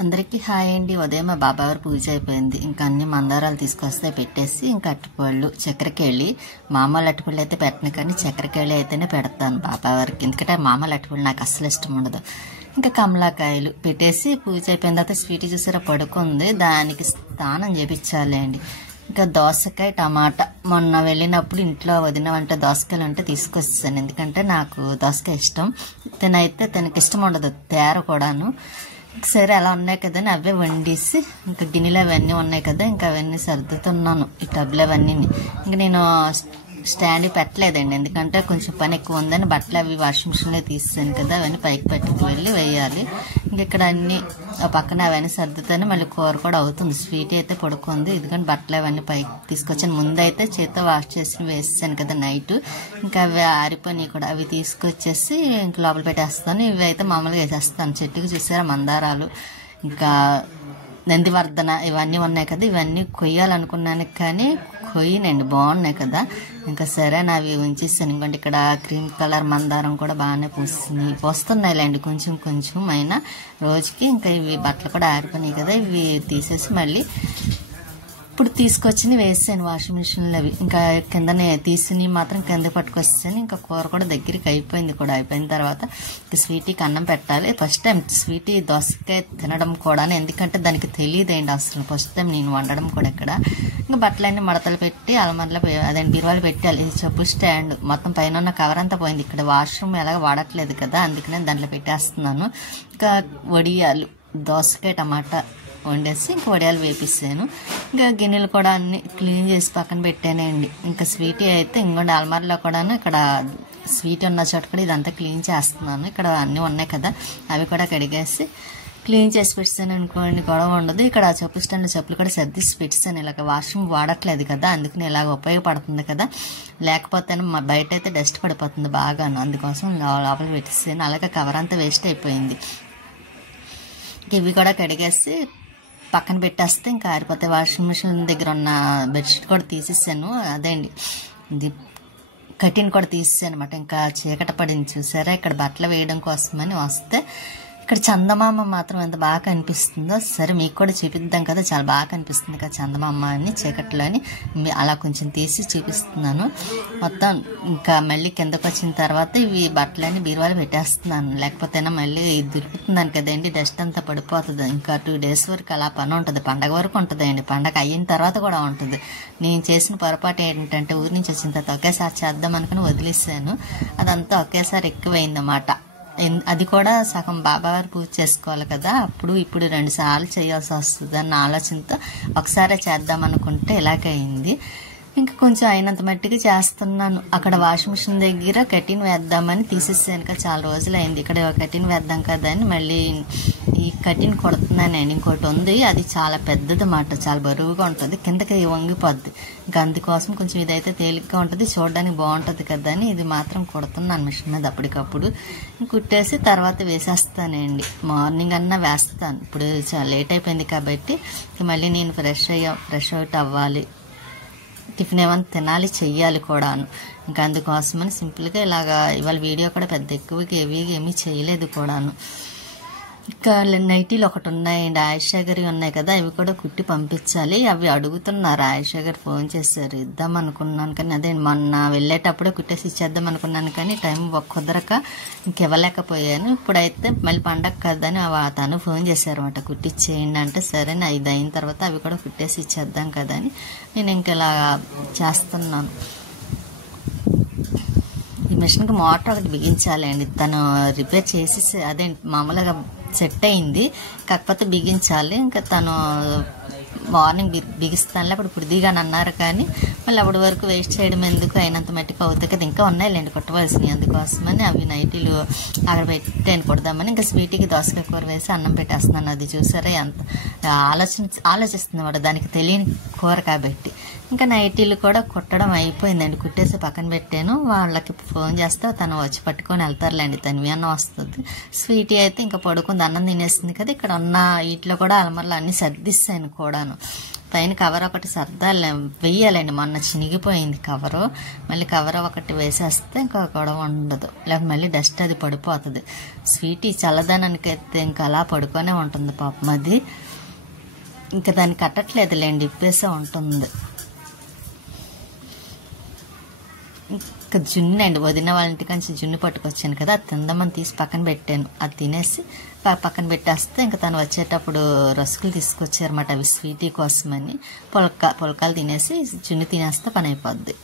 అందరికీ హాయ్ అండి. ఉదయం మా బాబావారి పూజ అయిపోయింది. ఇంకా అన్ని మందారాలు తీసుకొస్తే పెట్టేసి ఇంకా అరటిపళ్ళు చక్కెరకేళి మామూలు అరటిపళ్ళు అయితే పెట్టను, కానీ చక్కెరకేళి అయితేనే పెడతాను బాబావారికి. ఎందుకంటే మామూలు అరటిపళ్ళు నాకు అస్సలు ఇష్టం ఉండదు. ఇంకా కమలాకాయలు పెట్టేసి పూజ అయిపోయిన తర్వాత స్వీట్ చూసారా పడుకుంది, దానికి స్నానం చేపించాలి అండి. ఇంకా దోసకాయ టమాటా మొన్న వెళ్ళినప్పుడు ఇంట్లో వదిన వంట దోసకాయలు అంటే తీసుకొచ్చాను. ఎందుకంటే నాకు దోసకాయ ఇష్టం, తినైతే తనకి ఇష్టం ఉండదు తేర కూడాను. సరే అలా ఉన్నాయి కదా అని అవే వండేసి ఇంకా గిన్నెలు అవన్నీ ఉన్నాయి కదా ఇంకా అవన్నీ సర్దుతున్నాను ఈ టబ్లు అవన్నీ. ఇంకా నేను స్టాండ్ పెట్టలేదండి, ఎందుకంటే కొంచెం పని ఎక్కువ ఉందని బట్టలు అవి వాషింగ్ మిషన్లో తీసాను కదా, అవన్నీ పైకి పెట్టుకు వెళ్ళి వేయాలి. ఇంక ఇక్కడ అన్ని పక్కన అవన్నీ సర్దుతాను. మళ్ళీ కూర కూడా అవుతుంది. స్వీట్ అయితే పడుకుంది, ఎందుకంటే బట్టలు అవన్నీ పైకి తీసుకొచ్చాను. ముందైతే చేత్తో వాష్ చేసి వేసాను కదా నైట్, ఇంకా అవి ఆరిపోయి కూడా అవి తీసుకొచ్చేసి ఇంక లోపల పెట్టేస్తాను. ఇవి అయితే మామూలుగా వేసేస్తాను. చెట్టుకి చూసారా మందారాలు, ఇంకా నందివర్ధన ఇవన్నీ ఉన్నాయి కదా, ఇవన్నీ కొయ్యాలనుకున్నాను కానీ కొయ్యనండి, బాగున్నాయి కదా. ఇంకా సరే అవి ఉంచేస్తాను. ఎందుకంటే ఇక్కడ క్రీమ్ కలర్ మందారం కూడా బాగానే పోస్తున్నాయిలేండి కొంచెం కొంచెం అయినా రోజుకి. ఇంకా ఇవి బట్టలు కూడా ఆరిపోయినాయి కదా, ఇవి తీసేసి మళ్ళీ ఇప్పుడు తీసుకొచ్చి వేసాను వాషింగ్ మిషన్లో. అవి ఇంకా కిందనే తీసిని మాత్రం కింద పట్టుకొచ్చాను. ఇంకా కూర కూడా దగ్గరికి అయిపోయింది. కూడా అయిపోయిన తర్వాత స్వీటీకి అన్నం పెట్టాలి. ఫస్ట్ టైం స్వీటీ దోసకాయ తినడం కూడా, ఎందుకంటే దానికి తెలియదండి అసలు. ఫస్ట్ టైం నేను వండడం కూడా ఇక్కడ. ఇంకా బట్టలన్నీ మడతలు పెట్టి అలమరలో అదే బీరువాలు పెట్టాలి. చెప్పు స్టాండ్ మొత్తం పైన ఉన్న కవర్ అంతా పోయింది. ఇక్కడ వాష్రూమ్ ఎలాగ వాడట్లేదు కదా, అందుకనే దాంట్లో పెట్టేస్తున్నాను. ఇంకా వడియాలు దోసకాయ టమాటా వండేసి ఇంకా వడియాలు వేపిస్తాను. ఇంకా గిన్నెలు కూడా అన్ని క్లీన్ చేసి పక్కన పెట్టానండి. ఇంకా స్వీటీ అయితే ఇంకొండ అల్మార్లో కూడా ఇక్కడ స్వీట్ ఉన్న చోట కూడా ఇదంతా క్లీన్ చేస్తున్నాను. ఇక్కడ అన్నీ ఉన్నాయి కదా, అవి కూడా కడిగేసి క్లీన్ చేసి పెట్టాను అనుకోండి, గొడవ ఉండదు. ఇక్కడ చెప్పు స్టాండ్ చెప్పులు కూడా సర్దిసి పెట్టాను. ఇలాగ వాష్రూమ్ వాడట్లేదు కదా, అందుకని ఇలాగ ఉపయోగపడుతుంది కదా, లేకపోతే బయట అయితే డస్ట్ పడిపోతుంది బాగాను. అందుకోసం లోపల పెట్టేసాను. అలాగే కవర్ అంతా వేస్ట్ అయిపోయింది. ఇవి కూడా కడిగేసి పక్కన పెట్టేస్తే ఇంకా ఆరిపోతే వాషింగ్ మిషన్ దగ్గర ఉన్న బెడ్షీట్ కూడా తీసేసాను. అదే అండి ఇది కటిన్ కూడా తీసేసాను అనమాట. ఇంకా చీకట పడింది చూసారా. ఇక్కడ బట్టలు వేయడం కోసమని వస్తే ఇక్కడ చందమామ మాత్రం ఎంత బాగా కనిపిస్తుందో. సరే మీకు కూడా చూపిద్దాం కదా, చాలా బాగా కనిపిస్తుంది కదా చందమామ అని చీకట్లో అని అలా కొంచెం తీసి చూపిస్తున్నాను మొత్తం. ఇంకా మళ్ళీ కిందకు వచ్చిన తర్వాత ఇవి బట్టలన్నీ బీరువాలు పెట్టేస్తున్నాను, లేకపోతే మళ్ళీ దొరుకుతుందని కదండి, డస్ట్ అంతా పడిపోతుంది. ఇంకా 2 days వరకు అలా పని ఉంటుంది. పండగ వరకు ఉంటుందండి, పండగ అయిన తర్వాత కూడా ఉంటుంది. నేను చేసిన పొరపాటు ఏంటంటే ఊరి నుంచి వచ్చిన తర్వాత ఒకేసారి చేద్దాం అనుకుని వదిలేసాను. అదంతా ఒకేసారి ఎక్కువైందన్నమాట. అది కూడా సగం బాబావారు పూజ చేసుకోవాలి కదా, అప్పుడు ఇప్పుడు 2 సార్లు చేయాల్సి వస్తుంది అన్న ఆలోచనతో ఒకసారి చేద్దాం అనుకుంటే ఇలాగైంది. ఇంకా కొంచెం అయినంత మట్టికి చేస్తున్నాను. అక్కడ వాషింగ్ మిషన్ దగ్గర కటిన్ వేద్దామని తీసేసాను కదా, చాలా రోజులు అయింది. ఇక్కడ కటిన్ వేద్దాం కదా అని మళ్ళీ ఈ కటిన్ కొడుతున్నానండి. ఇంకోటి ఉంది, అది చాలా పెద్దది మాట, చాలా బరువుగా ఉంటుంది, కిందకి వంగిపోద్ది. ఇంకా అందుకోసం కొంచెం ఇదైతే తేలిగ్గా ఉంటుంది, చూడడానికి బాగుంటుంది కదా అని ఇది మాత్రం కొడుతున్నాను మిషన్ మీద అప్పటికప్పుడు. కుట్టేసి తర్వాత వేసేస్తానండి. మార్నింగ్ అన్నా వేస్తాను. ఇప్పుడు చాలా లేట్ అయిపోయింది కాబట్టి మళ్ళీ నేను ఫ్రెష్ అవుట్ అవ్వాలి, టిఫిన్ ఏమైనా తినాలి, చెయ్యాలి కూడాను. ఇంకా అందుకోసమని సింపుల్గా ఇలాగా ఇవాళ వీడియో కూడా పెద్ద ఎక్కువగా ఏమీ చేయలేదు కూడాను. ఇంకా నైటీలు ఒకటి ఉన్నాయండి, ఆయిషా గారి ఉన్నాయి కదా, అవి కూడా కుట్టి పంపించాలి. అవి అడుగుతున్నారు. ఆయిషా గారు ఫోన్ చేశారు, ఇద్దాం అనుకున్నాను కానీ అదే మొన్న వెళ్ళేటప్పుడే కుట్టేసి ఇచ్చేద్దాం అనుకున్నాను కానీ టైం కుదరక ఇంకివ్వలేకపోయాను. ఇప్పుడైతే మళ్ళీ పండగ కదని తను ఫోన్ చేశారు అన్నమాట, కుట్టిచ్చేయండి అంటే సరే 5 అయిన తర్వాత అవి కూడా కుట్టేసి ఇచ్చేద్దాం కదా అని నేను ఇంక ఇలా చేస్తున్నాను. ఈ మిషన్కి మోటార్ ఒకటి బిగించాలండి, తను రిపేర్ చేసి అదే మామూలుగా సెట్ అయింది, కాకపోతే బిగించాలి. ఇంకా తను మార్నింగ్ బిగిస్తానులే అప్పుడు దిగాని అన్నారు కానీ మళ్ళీ అప్పటి వరకు వేస్ట్ చేయడం ఎందుకు, అయినంత మట్టికి అవుతాయి కదా, ఇంకా ఉన్నాయిలేండి కుట్టవలసినవి. అందుకోసమని అవి నైటీలు అక్కడ పెట్టాను కొడదామని. ఇంకా స్వీటీకి దోసకాయ కూర వేసి అన్నం పెట్టేస్తున్నాను. అది చూసారా ఎంత ఆలోచిస్తుంది వాడు, దానికి తెలియని కూర కాబట్టి. ఇంకా నైటీలు కూడా కుట్టడం అయిపోయిందండి, కుట్టేసి పక్కన పెట్టాను. వాళ్ళకి ఫోన్ చేస్తే తను వచ్చి పట్టుకొని వెళ్తారులేండి, తనివి అన్న వస్తుంది. స్వీటీ అయితే ఇంకా పడుకుంది, అన్నం తినేస్తుంది కదా. ఇక్కడ ఉన్న వీటిలో కూడా అలమరలో అన్ని సర్దిస్తాను కూడాను. పైన కవర్ ఒకటి సర్దాలి, వెయ్యాలండి, మొన్న చినిగిపోయింది కవరు. మళ్ళీ కవర్ ఒకటి వేసేస్తే ఇంకా గొడవ ఉండదు, లేకపోతే మళ్ళీ డస్ట్ అది పడిపోతుంది. స్వీటీ చల్లదనానికి అయితే ఇంకా అలా పడుకొనే ఉంటుంది పాపం. అది ఇంకా దాన్ని కట్టట్లేదులేండి, ఇప్పేసే ఉంటుంది. ఇంకా జున్ను అండి, వదిన వాళ్ళ ఇంటికి నుంచి జున్ను పట్టుకొచ్చాను కదా, అది తిందామని తీసి పక్కన పెట్టాను. అది తినేసి పక్కన పెట్టేస్తే ఇంకా తను వచ్చేటప్పుడు రసుకులు తీసుకొచ్చారన్నమాట, అవి స్వీటీ కోసమని. పుల్కాలు తినేసి జున్ను తినేస్తే పని అయిపోద్ది.